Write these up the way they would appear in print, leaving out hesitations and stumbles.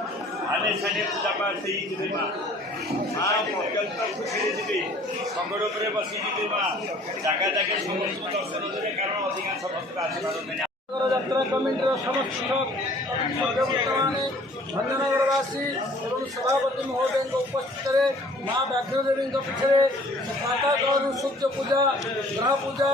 पूजा पाठ से माँ अत्यंत खुशी संगड़ पर बस जगह जगह समस्त दर्शन देवे कारण अधिकांश भक्त आशीर्वाद यात्रा कमिटर समस्त भंजनगरवासी और सभापति महोदय उपस्थित माँ व्याघ्रदेवी पीछे माता गौर सूर्य पूजा ग्रह पूजा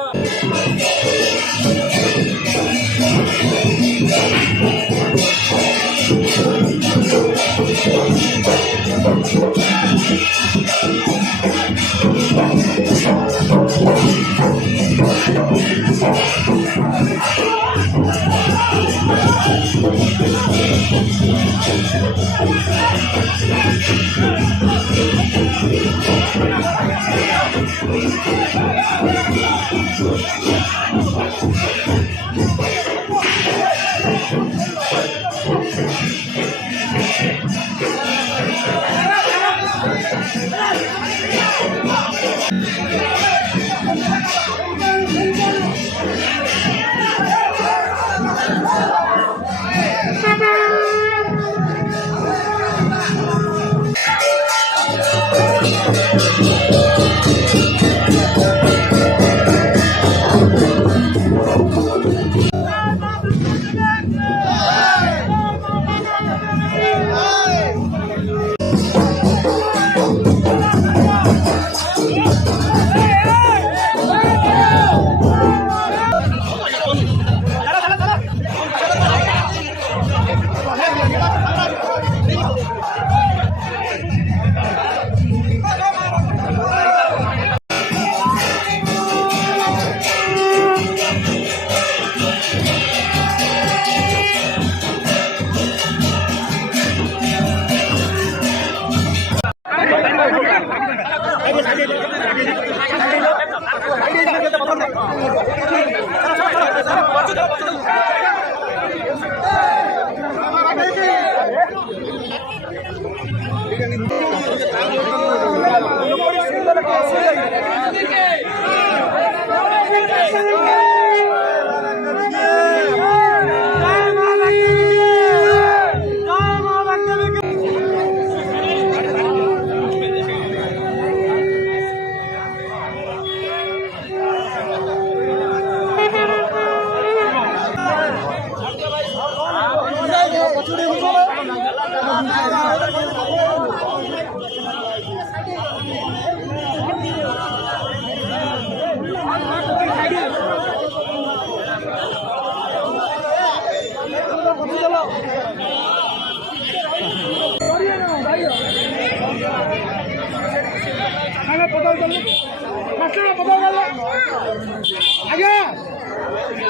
आज्ञा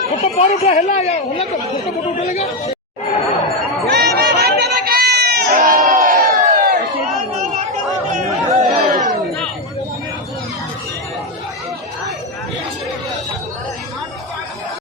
फोटो पर उठा है फोटो उठेगा।